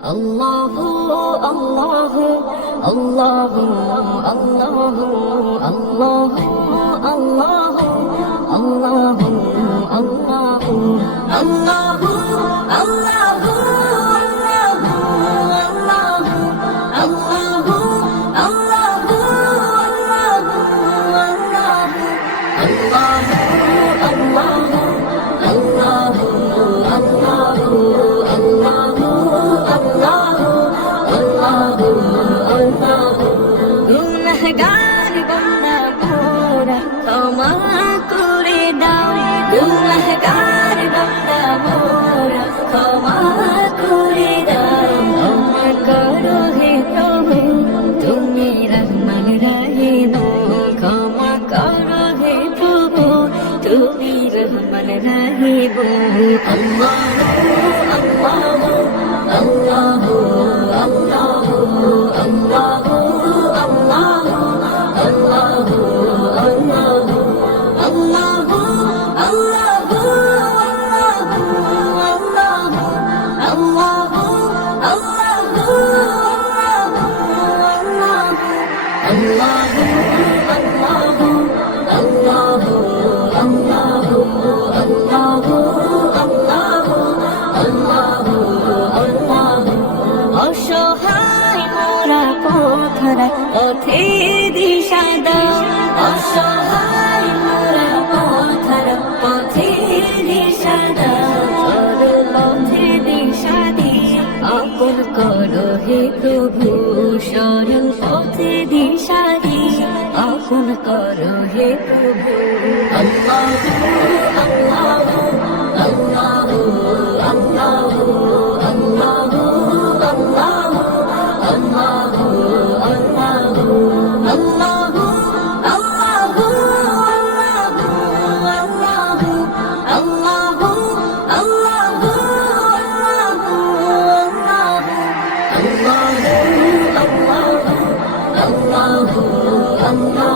الله الله الله الله الله الله الله الله الله গুনাহগার বান্দা মোরা ক্ষমা করে দাও গুনাহগার বান্দা মোরা ক্ষমা করে দাও ক্ষমা করো হে প্রভু তুমি রহমান রহিম ক্ষমা করো হে প্রভু তুমি রহমান রহিম আল্লাহ আল্লাহ আল্লাহ আল্লাহ আল্লাহ অসহায় মোরা পথরা পথে দিশা দাও অসহায় মোরা পথরা পথে দিশা দাও পথে দিশা দিয়ে আপন করো হে প্রভু সরল পথে দিশা দিয়ে আপন করো হে প্রভু আল্লাহ আল্লাহ আল্লাহ আল্লাহ আল্লাহ Allah